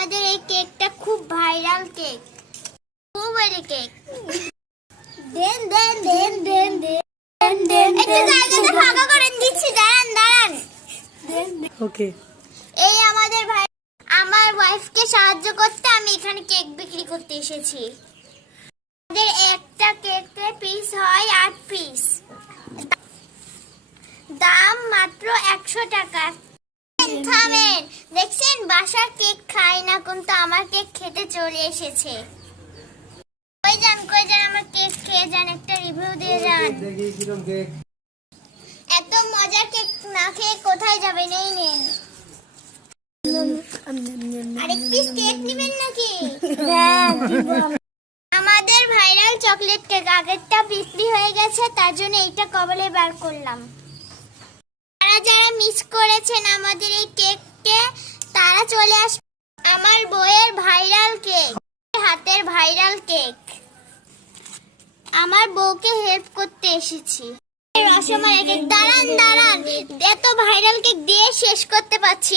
আমাদের এই কেকটা খুব ভাইরাল কেক, ব্লুবেরি কেক। দেন দেন দেন দেন দেন দেন একটু জায়গাটা ফাঁকা করে দিচ্ছি, দাঁড়ান দাঁড়ান। ওকে, এই আমাদের ভাই আমার ওয়াইফকে সাহায্য করতে আমি এখানে কেক বিক্রি করতে এসেছি। আমাদের একটা কেকের পিস হয় 8 পিস, দাম মাত্র 100 টাকা। থামেন, দেখছেন বাসার কেক খাই না, কিন্তু আমার কেক খেতে চলে এসেছে। কই যান আমার কেক খেয়ে যান, একটা রিভিউ দিয়ে যান। এত মজার কেক না খেয়ে কোথায় যাবেন? এই নেন। আরেক পিস কেক নেবেন নাকি? আমাদের ভাইরাল চকলেট কেক আগেরটা বিক্রি হয়ে গেছে, তার জন্য এইটা কবলে বার করলাম। যারা মিস করেছেন আমাদের এই কেককে, তারা চলে আসবে। আমার বউয়ের ভাইরাল কেক, হাতের ভাইরাল কেক, আমার বউকে হেল্প করতে এসেছি। রসমালাই কেক, দাঁড়ান দাঁড়ান, এত ভাইরাল কেক দিয়ে শেষ করতে পারছি।